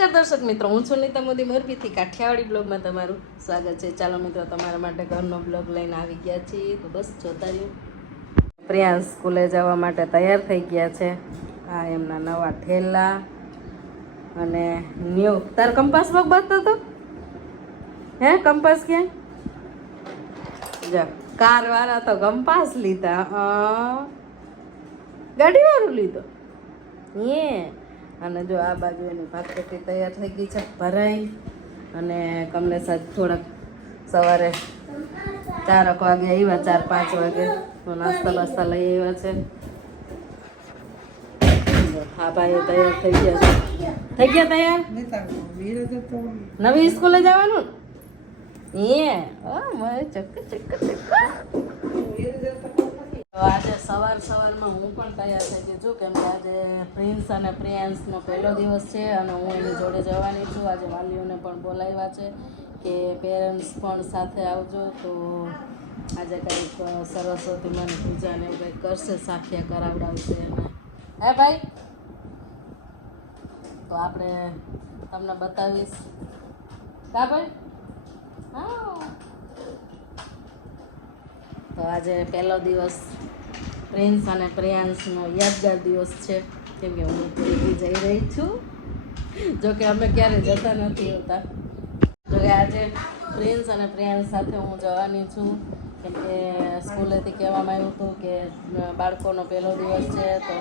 નમસ્કાર દર્શક મિત્રો, હું છું નીતા મોદી. મોરબીથી કાઠિયાવાડી બ્લોગમાં તમારું સ્વાગત છે. ચાલો મિત્રો, તમારા માટે ઘરનો બ્લોગ લઈને આવી ગયા છીએ. તો બસ જોતા રહ્યું. પ્રિયાંશ સ્કૂલે જવા માટે તૈયાર થઈ ગયા છે. આ એમના નવા ઠેલા અને ન્યૂ. તાર કંપાસ બગ બનતો હતો? હે, કંપાસ ક્યાં? જા કાર વાળા તો કંપાસ લીધા. ગાડીવાળું ગાડી વાળું લીધો. યે અને જો આ બાજુ એની ભાતપટ્ટી તૈયાર થઈ ગઈ છે ભરાઈ. અને કમલેશ આજ થોડાક સવારે ચારક વાગે આવ્યા, ચાર પાંચ વાગે. નાસ્તા બાસ્તા લઈ આવ્યા છે. હા ભાઈ તૈયાર થઈ ગયા થઈ ગયા તૈયાર? નવી સ્કૂલે જવાનું? એ ચક્ક ચક્ક ચક્ક તો આજે સવાર સવારમાં હું પણ તૈયાર થઈ ગઈ છું કેમ કે આજે પ્રિન્સ અને પ્રિયાંશનો પહેલો દિવસ છે અને હું એની જોડે જવાની છું. આજે વાલીઓને પણ બોલાવ્યા છે કે પેરેન્ટ્સ પણ સાથે આવજો. તો આજે કંઈક સરસ્વતી મને પૂજાને એવું કંઈક કરશે, સાખિયા કરાવડાવશે અને હે ભાઈ? તો આપણે તમને બતાવીશ. કા ભાઈ? હા. તો આજે પહેલો દિવસ પ્રિન્સ અને પ્રિયાંશનો યાદગાર દિવસ છે. કેમ કે હું પૂરી જઈ રહી છું. જોકે અમે ક્યારે જતા નથી હોતા. જો કે આજે પ્રિન્સ અને પ્રિયાંશ સાથે હું જવાની છું. કેમ કે સ્કૂલેથી કહેવામાં આવ્યું હતું કે બાળકોનો પહેલો દિવસ છે, તો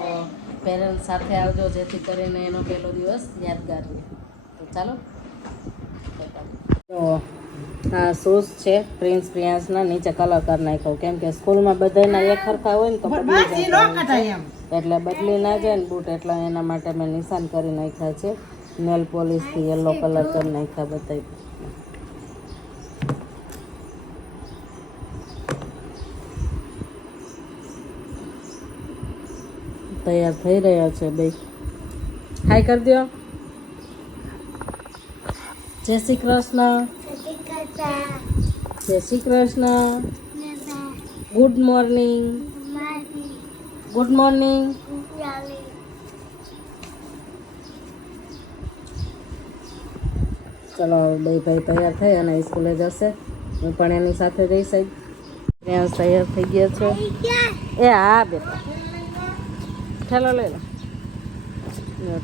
પેરેન્ટ્સ સાથે આવજો, જેથી કરીને એનો પહેલો દિવસ યાદગાર રહે. તો ચાલો. તો શૂઝ છે પ્રિન્સ પ્રિયાંશના નીચે કલર કરી નાખ્યો. કેમ કે સ્કૂલમાં બધાના એક સરખા હોય ને તો બદલી એટલે બદલી ના જાય ને બૂટ એટલે એના માટે મેં નિશાન કરી નાખ્યા છે. નેલ પોલિશથી યલો કલર કરી નાખ્યા બધા તૈયાર થઈ રહ્યા છે બે. હાય કરી દો જય શ્રી કૃષ્ણ. જય Shri Krishna. Good morning good morning ચલો બે ભાઈ તૈયાર થઈ અને સ્કૂલે જશે. હું પણ એની સાથે જઈશ જ. ત્યાં તૈયાર થઈ ગયા છે. એ હા, બેટા. ઠેલો લઈ લો,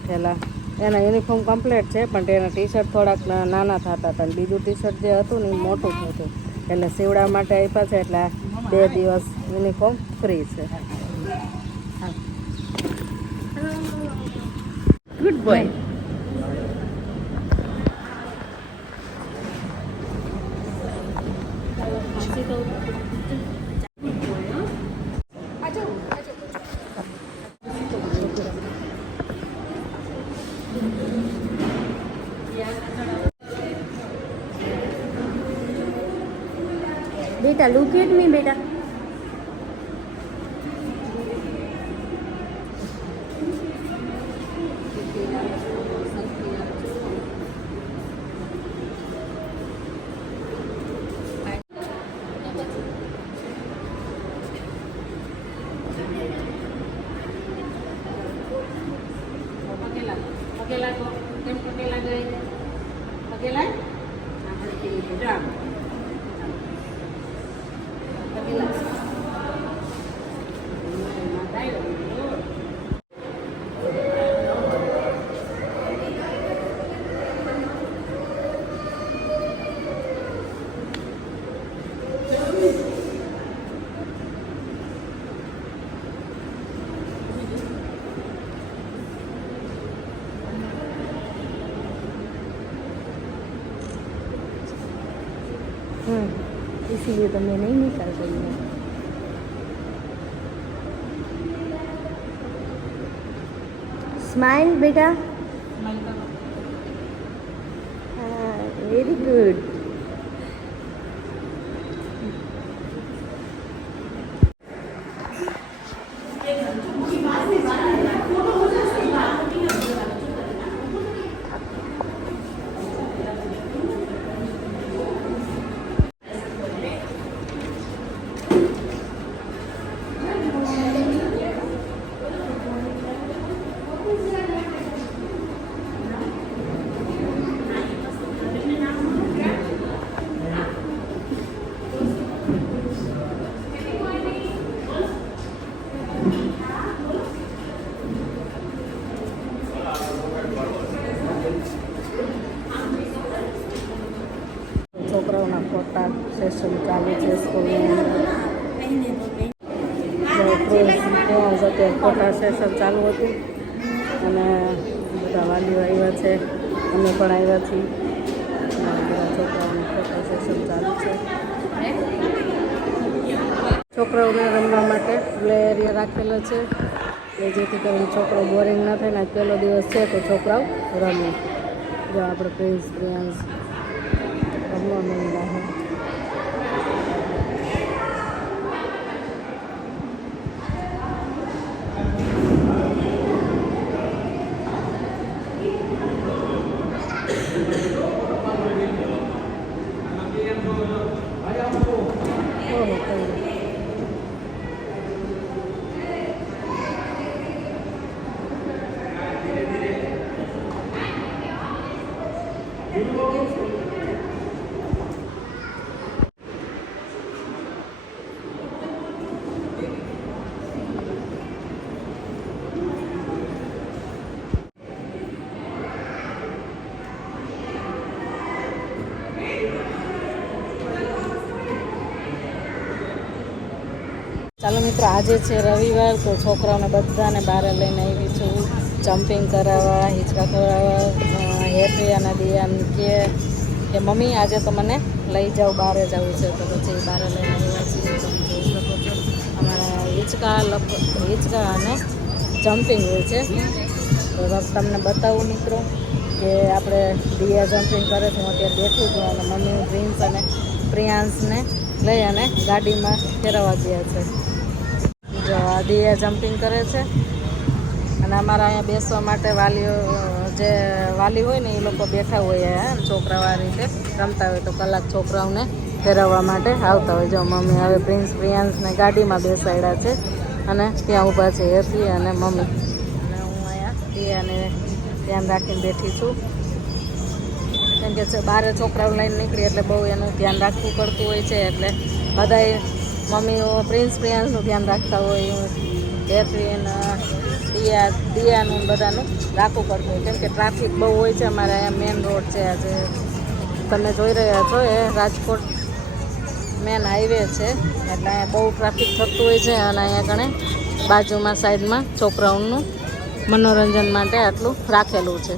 ઠેલા. એના યુનિફોર્મ કમ્પ્લીટ છે, પણ તેના ટી શર્ટ થોડાક નાના થતા હતા. બીજું ટી શર્ટ જે હતું ને, એ મોટું હતું. એટલે સીવડા માટે આપ્યા છે, એટલે બે દિવસ યુનિફોર્મ ફ્રી છે. ગુડ બોય બેટા લુક એટ મી બેટા. પગે લાગો કેમ પગે લાગે પગે લાગ આપણે કહીએ રામ इसीलिए तो मैं नहीं निकल रही हूँ स्माइल बेटा वेरी गुड છોકરાઓના ફોટા સેશન ચાલુ છે સ્કૂલમાં અત્યારે ફોટા સેશન ચાલુ હતું. અને બધા વાલીઓ આવ્યા છે. અમે પણ આવ્યા છીએ. બધા છોકરાઓના ફોટા સેશન ચાલુ છે. છોકરાઓને રમવા માટે પ્લે એરિયા રાખેલો છે. એ જેથી કરીને છોકરો બોરિંગ ના થાય ને પહેલો દિવસ છે તો છોકરાઓ રમે. જો આપણે પ્રિન્સ પ્રિયાંશ રમવા માંડ્યા છે ઓહો કઈ ચાલો મિત્રો, આજે છે રવિવાર, તો છોકરાઓને બધાને બહાર લઈને આવી છું. જમ્પિંગ કરાવવા, હિંચકા કરાવવા હેપી અને દિયાન કે કે મમ્મી, આજે તો મને લઈ જાઓ, બહાર જવું છે. તો પછી બહાર લઈને આવ્યા છીએ અમારા હિંચકા લપ, હિંચકા અને જમ્પિંગ હોય છે. તો તમને બતાવું મિત્રો, કે આપણે દિયા જમ્પિંગ કરે છે. હું અત્યારે બેઠું છું અને મમ્મી ડ્રીમ્સ અને પ્રિયાંશને લઈ અને ગાડીમાં ફેરવવા ગયા છે. જો આ જમ્પિંગ કરે છે. અને અમારા અહીંયા બેસવા માટે વાલીઓ, જે વાલી હોય ને એ લોકો બેઠા હોય હે છોકરાઓ રીતે રમતા હોય તો કલાક છોકરાઓને ફેરવવા માટે આવતા હોય. જો મમ્મી હવે પ્રિન્સ પ્રિયાંશને ગાડીમાં બેસાડ્યા છે અને ત્યાં ઊભા છે હેપી અને મમ્મી. અને હું અહીંયા પ્રિયાને ધ્યાન રાખીને બેઠી છું. કેમ કે બારે છોકરાઓ લઈને નીકળી એટલે બહુ એનું ધ્યાન રાખવું પડતું હોય છે એટલે બધાએ મમ્મીઓ પ્રિન્સ પ્રિયાંશનું ધ્યાન રાખતા હોય હું હેપીન દિયા દિયાનું બધાનું રાખવું પડતું હોય. કેમ કે ટ્રાફિક બહુ હોય છે અમારે અહીંયા મેન રોડ છે આજે. તમે જોઈ રહ્યા છો એ રાજકોટ મેન હાઈવે છે. એટલે અહીંયા બહુ ટ્રાફિક થતું હોય છે અને અહીંયા ગણે બાજુમાં, સાઈડમાં છોકરાઓનું મનોરંજન માટે આટલું રાખેલું છે.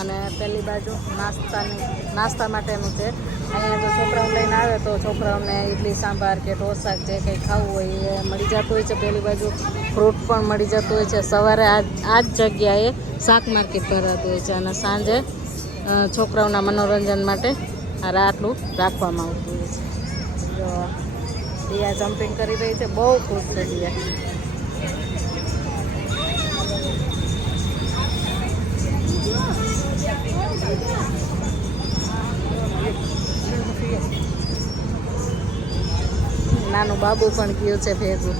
અને પેલી બાજુ નાસ્તાની નાસ્તા માટેનું છે. અહીંયા જો છોકરાઓ લઈને આવે તો છોકરાઓને ઇડલી સાંભાર કે ઢોસા જે કંઈ ખાવું હોય એ મળી જતું હોય છે. પેલી બાજુ ફ્રૂટ પણ મળી જતું હોય છે. સવારે આ આ જ જગ્યાએ શાક માર્કેટ ભરાતું હોય છે અને સાંજે છોકરાઓના મનોરંજન માટે આ આટલું રાખવામાં આવતું હોય છે. જો, દિયા જમ્પિંગ કરી રહી છે. બહુ ખુશ છે દિયા. નાનું બાબુ પણ ગયું છે ભેગું.